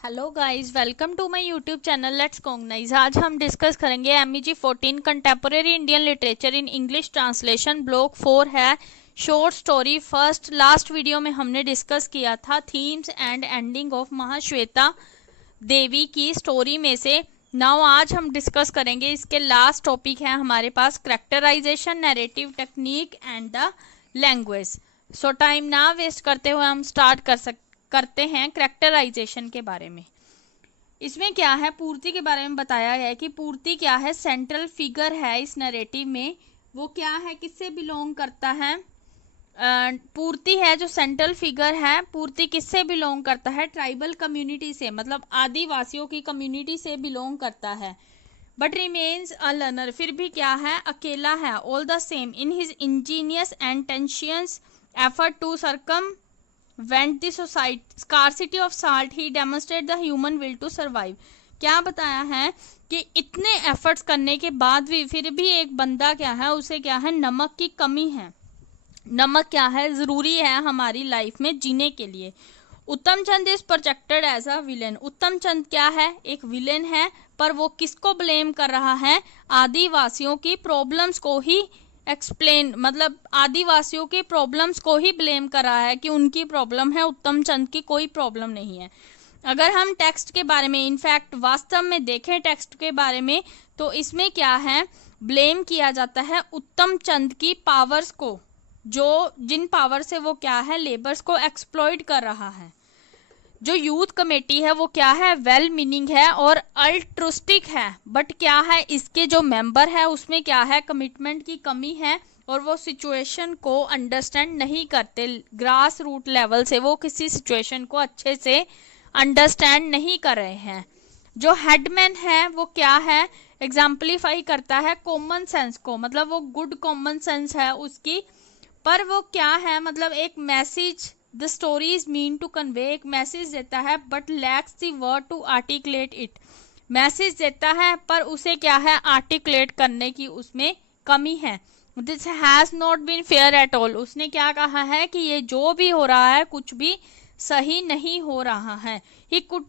Hello guys, welcome to my YouTube channel let's cognise. आज हम discuss करेंगे MEG 14 contemporary Indian literature in English translation. Block 4 है short story. First last video में हमने discuss किया था themes and ending of Mahasweta Devi की story में से। नाउ आज हम डिस्कस करेंगे इसके लास्ट टॉपिक है हमारे पास characterisation, narrative technique and the language. So time ना वेस्ट करते हुए हम स्टार्ट करते हैं कैरेक्टराइजेशन के बारे में। इसमें क्या है, पूर्ति के बारे में बताया गया है कि पूर्ति क्या है, सेंट्रल फिगर है इस नैरेटिव में। वो क्या है, किससे बिलोंग करता है? पूर्ति है जो सेंट्रल फिगर है, पूर्ति किससे बिलोंग करता है? ट्राइबल कम्युनिटी से, मतलब आदिवासियों की कम्युनिटी से बिलोंग करता है। बट रिमेन्स अ लर्नर, फिर भी क्या है, अकेला है। All the same in his ingenious and tenacious effort to circumvent Went the society scarcity of salt, he demonstrated the human will to survive। क्या बताया है कि इतने एफर्ट्स करने के बाद भी फिर भी एक बंदा क्या है, उसे क्या है, नमक की कमी है। नमक क्या है, जरूरी है हमारी लाइफ में जीने के लिए। Uttam Chand is projected as a villain. Uttam Chand क्या है, एक विलेन है। पर वो किसको ब्लेम कर रहा है? आदिवासियों की प्रॉब्लम्स को ही एक्सप्लेन, मतलब आदिवासियों के प्रॉब्लम्स को ही ब्लेम कर रहा है कि उनकी प्रॉब्लम है, उत्तम चंद की कोई प्रॉब्लम नहीं है। अगर हम टेक्स्ट के बारे में, इनफैक्ट वास्तव में देखें टेक्स्ट के बारे में, तो इसमें क्या है, ब्लेम किया जाता है उत्तम चंद की पावर्स को, जो जिन पावर से वो क्या है, लेबर्स को एक्सप्लॉइट कर रहा है। जो यूथ कमेटी है वो क्या है, वेल मीनिंग है और अल्ट्रुस्टिक है। बट क्या है, इसके जो मेंबर है उसमें क्या है, कमिटमेंट की कमी है और वो सिचुएशन को अंडरस्टैंड नहीं करते। ग्रास रूट लेवल से वो किसी सिचुएशन को अच्छे से अंडरस्टैंड नहीं कर रहे हैं। जो हेडमैन है वो क्या है, एग्जाम्पलीफाई करता है कॉमन सेंस को, मतलब वो गुड कॉमन सेंस है उसकी। पर वो क्या है, मतलब एक message, the story is mean to convey, एक मैसेज देता है but lacks the word to articulate it. Message देता है पर उसे क्या है, आर्टिकुलेट करने की उसमें कमी है। This has not been fair at all. उसने क्या कहा है कि ये जो भी हो रहा है कुछ भी सही नहीं हो रहा है। ही कुड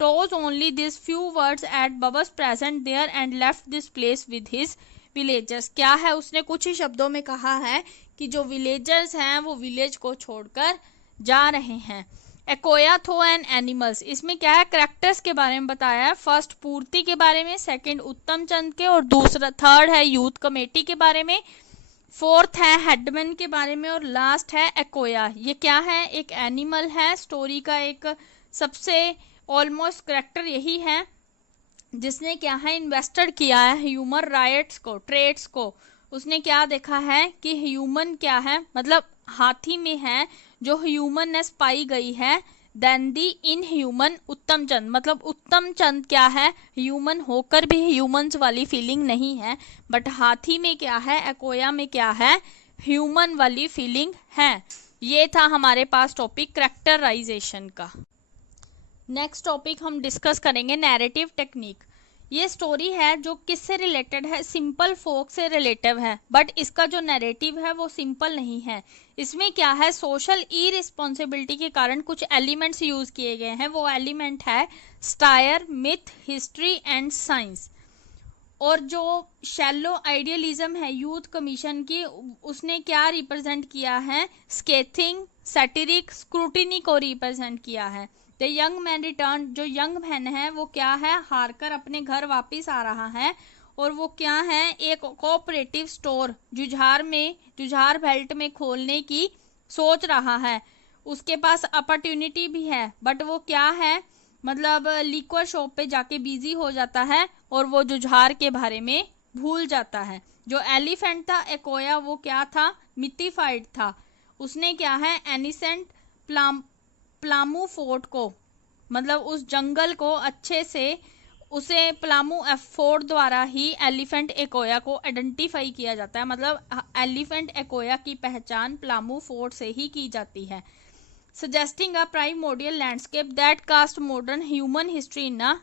टोज only this few words at बबस present there and left this place with his villagers. क्या है, उसने कुछ ही शब्दों में कहा है कि जो विलेजर्स हैं वो विलेज को छोड़कर जा रहे हैं। एकोया थो एंड एनिमल्स, इसमें क्या है, करेक्टर्स के बारे में बताया है। फर्स्ट पूर्ति के बारे में, सेकंड उत्तम चंद के, और दूसरा थर्ड है यूथ कमेटी के बारे में, फोर्थ है हेडमैन के बारे में, और लास्ट है एकोया। ये क्या है, एक एनिमल है। स्टोरी का एक सबसे ऑलमोस्ट करेक्टर यही है जिसने क्या है, इन्वेस्टेड किया है ह्यूमन राइट्स को, ट्रेड्स को। उसने क्या देखा है कि ह्यूमन क्या है, मतलब हाथी में है जो ह्यूमननेस पाई गई है, देन दी इन ह्यूमन उत्तम चंद, मतलब उत्तम चंद क्या है, ह्यूमन होकर भी ह्यूमंस वाली फीलिंग नहीं है। बट हाथी में क्या है, एकोया में क्या है, ह्यूमन वाली फीलिंग है। ये था हमारे पास टॉपिक कैरेक्टराइजेशन का। नेक्स्ट टॉपिक हम डिस्कस करेंगे नैरेटिव टेक्निक। ये स्टोरी है जो किससे रिलेटेड है, सिंपल फोक से रिलेटिव है। बट इसका जो नैरेटिव है वो सिंपल नहीं है। इसमें क्या है, सोशल इरिस्पॉन्सिबिलिटी के कारण कुछ एलिमेंट्स यूज किए गए हैं। वो एलिमेंट है stair, myth, history and science. और जो शैलो आइडियलिज्म है यूथ कमीशन की, उसने क्या रिप्रेजेंट किया है, स्केथिंग, सैटिरिक, स्क्रूटिनी को रिप्रेजेंट किया है। द यंग मैन रिटर्न, जो यंग मैन है वो क्या है, हार कर अपने घर वापस आ रहा है। और वो क्या है, एक कोऑपरेटिव स्टोर जुझार बेल्ट में खोलने की सोच रहा है। उसके पास अपॉर्चुनिटी भी है बट वो क्या है, मतलब लिक्वर शॉप पे जाके बिजी हो जाता है और वो जुझार के बारे में भूल जाता है। जो एलिफेंट था एकोया, वो क्या था, मिथिफाइड था। उसने क्या है, एनिसेंट प्लामू फोर्ट को, मतलब उस जंगल को अच्छे से, उसे प्लामू फोर्ट द्वारा ही एलिफेंट एकोया को आइडेंटिफाई किया जाता है। मतलब एलिफेंट एकोया की पहचान प्लामू फोर्ट से ही की जाती है। suggesting a primordial landscape that cast modern human history in a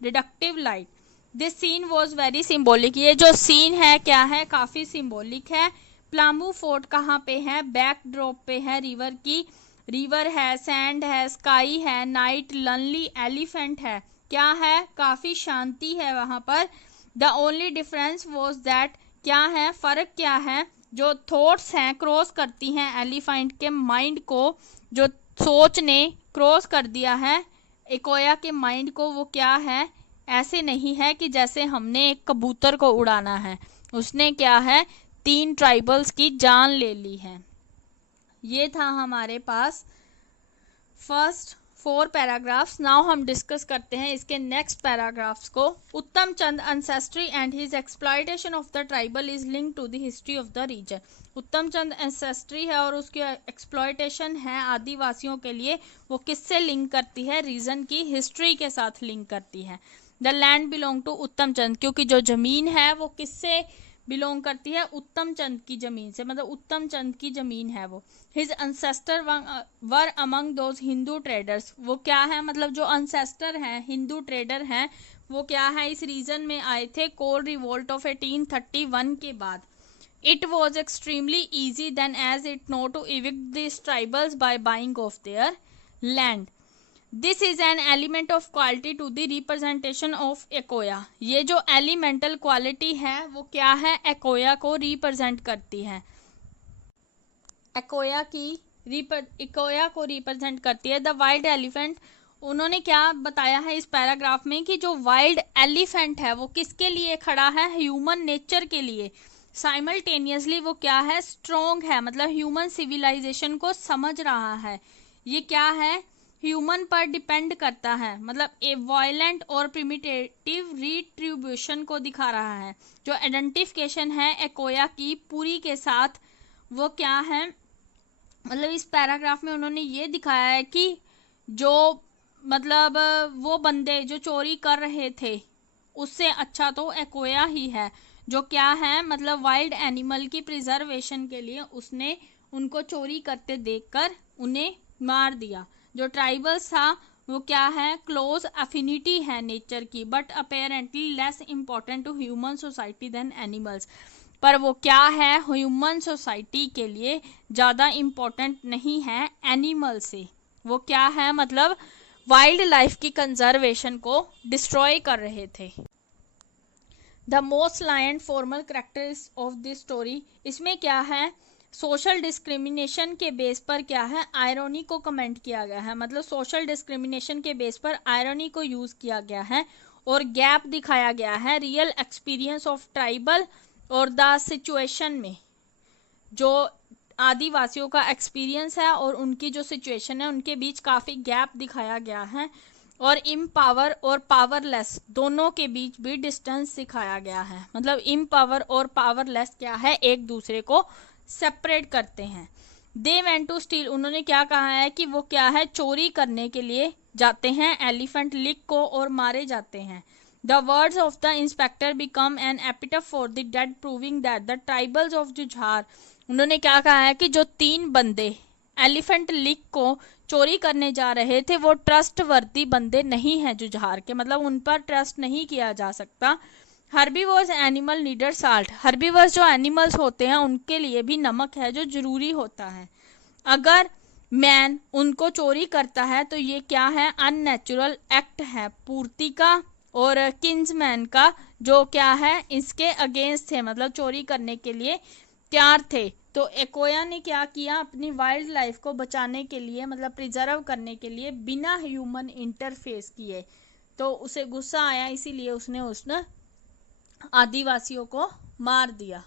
reductive light. This scene was very symbolic। ये जो सीन है क्या है, काफी सिंबॉलिक है। प्लामू फोर्ट कहाँ पे है, बैक ड्रॉप पे है रिवर की, रिवर है, सैंड है, स्काई है, नाइट, लनली, एलिफेंट है। क्या है? काफी शांति है वहां पर। The only difference was that, क्या है फर्क, क्या है? जो थॉट्स हैं क्रॉस करती हैं एलिफेंट के माइंड को, जो सोच ने क्रॉस कर दिया है एक्वाया के माइंड को, वो क्या है? ऐसे नहीं है कि जैसे हमने एक कबूतर को उड़ाना है, उसने क्या है 3 ट्राइबल्स की जान ले ली है। ये था हमारे पास फर्स्ट 4 पैराग्राफ्स। नाउ हम डिस्कस करते हैं इसके नेक्स्ट पैराग्राफ्स को। Uttam Chand ancestry and his exploitation of the tribal is linked to the history of the region. Uttam Chand ancestry है और उसकी एक्सप्लॉयटेशन है आदिवासियों के लिए, वो किससे लिंक करती है? रीजन की हिस्ट्री के साथ लिंक करती है। द लैंड बिलोंग टू उत्तम चंद, क्योंकि जो जमीन है वो किससे बिलोंग करती है? उत्तम चंद की जमीन से, मतलब उत्तम चंद की जमीन है वो। His ancestor were among those Hindu traders, वो क्या है? मतलब जो अनसेस्टर हैं, हिंदू ट्रेडर हैं, वो क्या है इस रीजन में आए थे कोल रिवोल्ट ऑफ 1831 के बाद। It was extremely easy then as it know to evict these tribals by buying of their land. This is an element of quality to the representation of एक्वाया। ये जो एलिमेंटल क्वालिटी है वो क्या है? एक्वाया को रिप्रेजेंट करती है, एक्वाया को रिप्रेजेंट करती है। द वाइल्ड एलिफेंट, उन्होंने क्या बताया है इस पैराग्राफ में कि जो वाइल्ड एलिफेंट है वो किसके लिए खड़ा है? ह्यूमन नेचर के लिए। साइमल्टेनियसली वो क्या है? स्ट्रॉन्ग है, मतलब ह्यूमन सिविलाइजेशन को समझ रहा है। ये क्या है? ह्यूमन पर डिपेंड करता है, मतलब ए वायलेंट और प्रिमिटिव रिट्रीब्यूशन को दिखा रहा है। जो आइडेंटिफिकेशन है एक्वाया की पूरी के साथ, वो क्या है? मतलब इस पैराग्राफ में उन्होंने ये दिखाया है कि जो मतलब वो बंदे जो चोरी कर रहे थे उससे अच्छा तो एक्वाया ही है, जो क्या है मतलब वाइल्ड एनिमल की प्रिजर्वेशन के लिए उसने उनको चोरी करते देखकर उन्हें मार दिया। जो ट्राइबल्स था वो क्या है? क्लोज अफिनिटी है नेचर की, but apparently less important to human society than animals. पर वो क्या है? ह्यूमन सोसाइटी के लिए ज़्यादा इम्पोर्टेंट नहीं है एनिमल से। वो क्या है? मतलब वाइल्ड लाइफ की कंजर्वेशन को डिस्ट्रॉय कर रहे थे। The most lion formal characters of this story, इसमें क्या है? सोशल डिस्क्रिमिनेशन के बेस पर क्या है? आयरनी को कमेंट किया गया है, मतलब सोशल डिस्क्रिमिनेशन के बेस पर आयरनी को यूज किया गया है। और गैप दिखाया गया है रियल एक्सपीरियंस ऑफ ट्राइबल और द सिचुएशन में, जो आदिवासियों का एक्सपीरियंस है और उनकी जो सिचुएशन है उनके बीच काफ़ी गैप दिखाया गया है। और इम्पावर और पावरलेस दोनों के बीच भी डिस्टेंस दिखाया गया है, मतलब इम्पावर और पावरलेस क्या है? एक दूसरे को सेपरेट करते हैं। दे वेंट टू स्टील, उन्होंने क्या कहा है कि वो क्या है? चोरी करने के लिए जाते हैं एलिफेंट लिक को और मारे जाते हैं। The words of the inspector become an epitaph for the dead proving that the tribals of Jujhar, उन्होंने क्या कहा है कि जो 3 बंदे एलिफेंट लिक को चोरी करने जा रहे थे वो ट्रस्ट वर्दी बंदे नहीं हैं जुझार के, मतलब उन पर ट्रस्ट नहीं किया जा सकता। हर्बीवर्स एनिमल नीडर साल्ट, हर्बीवर्स जो एनिमल्स होते हैं उनके लिए भी नमक है जो जरूरी होता है। अगर मैन उनको चोरी करता है तो ये क्या है? अननेचुरल एक्ट है पूर्ति का और किंग्समैन का, जो क्या है इसके अगेंस्ट थे, मतलब चोरी करने के लिए तैयार थे। तो एक्वाया ने क्या किया? अपनी वाइल्ड लाइफ को बचाने के लिए, मतलब प्रिजर्व करने के लिए बिना ह्यूमन इंटरफेस किए, तो उसे गुस्सा आया, इसीलिए उसने आदिवासियों को मार दिया।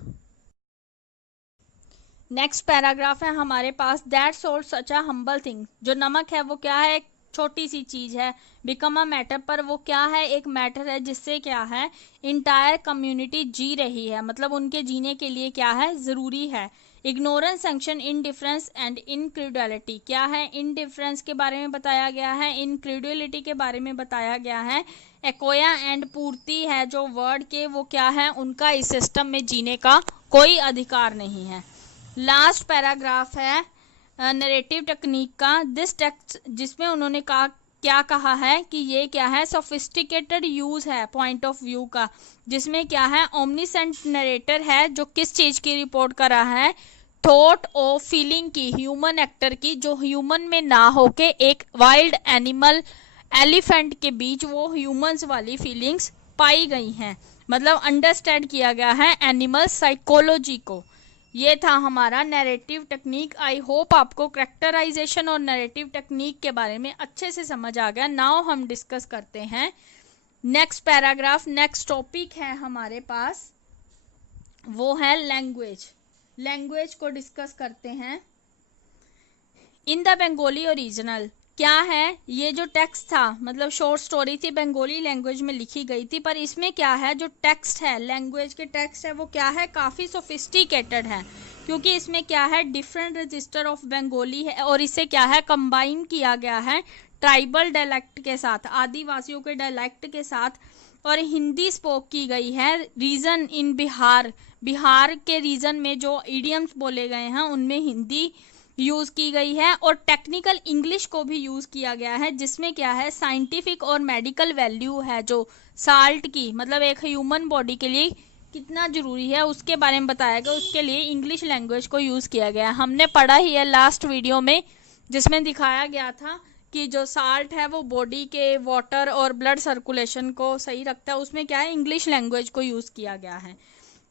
नेक्स्ट पैराग्राफ है हमारे पास। That sold such a humble thing, जो नमक है वो क्या है? एक छोटी सी चीज है। बिकम अ मैटर, पर वो क्या है? एक मैटर है जिससे क्या है इंटायर कम्युनिटी जी रही है, मतलब उनके जीने के लिए क्या है? जरूरी है। इग्नोरेंस, सैंक्शन, इनडिफरेंस एंड इनक्रेडुअलिटी, क्या है? इनडिफरेंस के बारे में बताया गया है, इनक्रेडुअलिटी के बारे में बताया गया है। एक्वाया एंड पूर्ति है जो वर्ड के, वो क्या है? उनका इस सिस्टम में जीने का कोई अधिकार नहीं है। लास्ट पैराग्राफ है नरेटिव टेक्निक का। दिस टेक्स्ट, जिसमें उन्होंने कहा क्या कहा है कि ये क्या है? सोफिस्टिकेटेड यूज है पॉइंट ऑफ व्यू का, जिसमें क्या है? ओमनीसेंट नरेटर है जो किस चीज की रिपोर्ट कर रहा है? थॉट और फीलिंग की, ह्यूमन एक्टर की, जो ह्यूमन में ना होके एक वाइल्ड एनिमल एलिफेंट के बीच वो ह्यूमंस वाली फीलिंग्स पाई गई हैं, मतलब अंडरस्टैंड किया गया है एनिमल साइकोलॉजी को। ये था हमारा नैरेटिव टेक्निक। आई होप आपको कैरेक्टराइजेशन और नैरेटिव टेक्निक के बारे में अच्छे से समझ आ गया। नाउ हम डिस्कस करते हैं नेक्स्ट पैराग्राफ। नेक्स्ट टॉपिक है हमारे पास, वो है लैंग्वेज। लैंग्वेज को डिस्कस करते हैं। इन द बंगाली ओरिजिनल, क्या है ये जो टेक्स्ट था, मतलब शॉर्ट स्टोरी थी, बंगाली लैंग्वेज में लिखी गई थी, पर इसमें क्या है जो टेक्स्ट है, लैंग्वेज के टेक्स्ट है, वो क्या है, काफ़ी सोफिस्टिकेटेड है, क्योंकि इसमें क्या है डिफरेंट रजिस्टर ऑफ बंगाली है और इसे क्या है कंबाइन किया गया है ट्राइबल डायलेक्ट के साथ, आदिवासियों के डायलेक्ट के साथ, और हिंदी स्पोक की गई है रीजन इन बिहार, बिहार के रीजन में जो इडियम्स बोले गए हैं उनमें हिंदी यूज की गई है, और टेक्निकल इंग्लिश को भी यूज किया गया है, जिसमें क्या है साइंटिफिक और मेडिकल वैल्यू है जो साल्ट की, मतलब एक ह्यूमन बॉडी के लिए कितना जरूरी है उसके बारे में बताया गया, उसके लिए इंग्लिश लैंग्वेज को यूज किया गया। हमने पढ़ा ही है लास्ट वीडियो में, जिसमें दिखाया गया था कि जो साल्ट है वो बॉडी के वाटर और ब्लड सर्कुलेशन को सही रखता है, उसमें क्या है इंग्लिश लैंग्वेज को यूज किया गया है।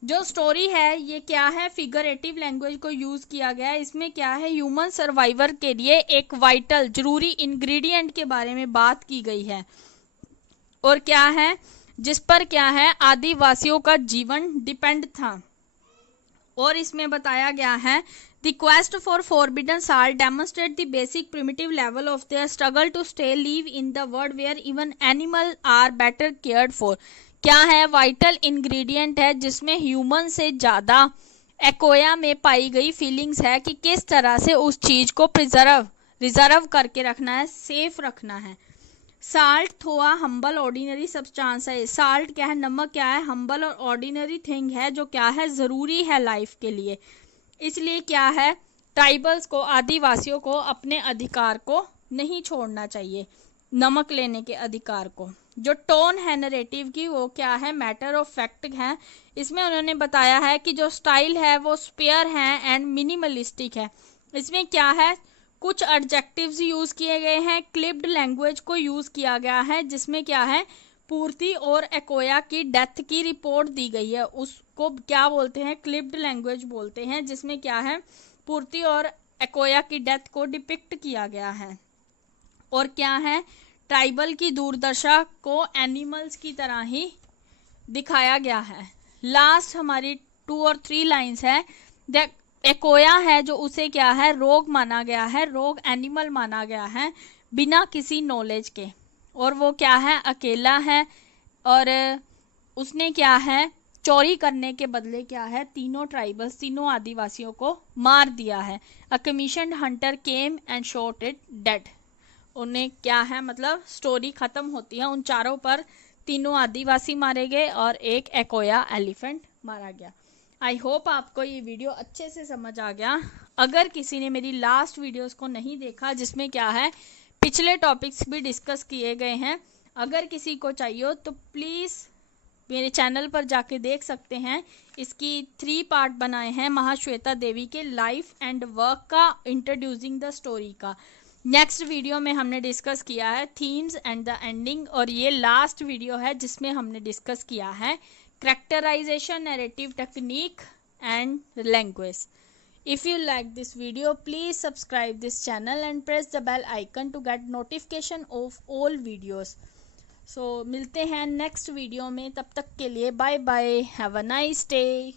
जो स्टोरी है ये क्या है फिगरेटिव लैंग्वेज को यूज किया गया है, इसमें क्या है ह्यूमन सर्वाइवर के लिए एक वाइटल जरूरी इंग्रेडिएंट के बारे में बात की गई है, और क्या है जिस पर क्या है आदिवासियों का जीवन डिपेंड था। और इसमें बताया गया है the quest for forbidden salt demonstrate the basic primitive level of their struggle to stay live in the world where even animal are better cared for. क्या है वाइटल इंग्रेडिएंट है जिसमें ह्यूमन से ज़्यादा एक्वाया में पाई गई फीलिंग्स है कि किस तरह से उस चीज़ को रिजर्व करके रखना है, सेफ रखना है। साल्ट थोआ हम्बल ऑर्डिनरी सब्सटेंस है, साल्ट क्या है नमक क्या है हम्बल और ऑर्डिनरी थिंग है जो क्या है ज़रूरी है लाइफ के लिए, इसलिए क्या है ट्राइबल्स को आदिवासियों को अपने अधिकार को नहीं छोड़ना चाहिए, नमक लेने के अधिकार को। जो टोन है नरेटिव की वो क्या है मैटर ऑफ फैक्ट है, इसमें उन्होंने बताया है कि जो स्टाइल है वो स्पेयर है एंड मिनिमलिस्टिक है, इसमें क्या है कुछ एडजेक्टिव्स यूज किए गए हैं, क्लिप्ड लैंग्वेज को यूज किया गया है, जिसमें क्या है पूर्ति और एक्वाया की डेथ की रिपोर्ट दी गई है, उसको क्या बोलते हैं क्लिप्ड लैंग्वेज बोलते हैं, जिसमें क्या है पूर्ति और एक्वाया की डेथ को डिपिक्ट किया गया है। और क्या है ट्राइबल की दुर्दशा को एनिमल्स की तरह ही दिखाया गया है। लास्ट हमारी 2 और 3 लाइंस है, एक्वाया है जो उसे क्या है रोग माना गया है, रोग एनिमल माना गया है बिना किसी नॉलेज के, और वो क्या है अकेला है, और उसने क्या है चोरी करने के बदले क्या है तीनों ट्राइबल्स तीनों आदिवासियों को मार दिया है। A commissioned hunter came and shot it dead, उन्हें क्या है मतलब स्टोरी खत्म होती है, उन चारों पर तीनों आदिवासी मारे गए और एक एक्वाया एलिफेंट मारा गया। आई होप आपको ये वीडियो अच्छे से समझ आ गया। अगर किसी ने मेरी लास्ट वीडियोस को नहीं देखा जिसमें क्या है पिछले टॉपिक्स भी डिस्कस किए गए हैं, अगर किसी को चाहिए हो तो प्लीज़ मेरे चैनल पर जाके देख सकते हैं। इसकी 3 पार्ट बनाए हैं महाश्वेता देवी के लाइफ एंड वर्क का, इंट्रोड्यूसिंग द स्टोरी का। नेक्स्ट वीडियो में हमने डिस्कस किया है थीम्स एंड द एंडिंग, और ये लास्ट वीडियो है जिसमें हमने डिस्कस किया है characterization, narrative technique and language. If you like this video, please subscribe this channel and press the bell icon to get notification of all videos. So मिलते हैं next video में, तब तक के लिए bye bye, have a nice day.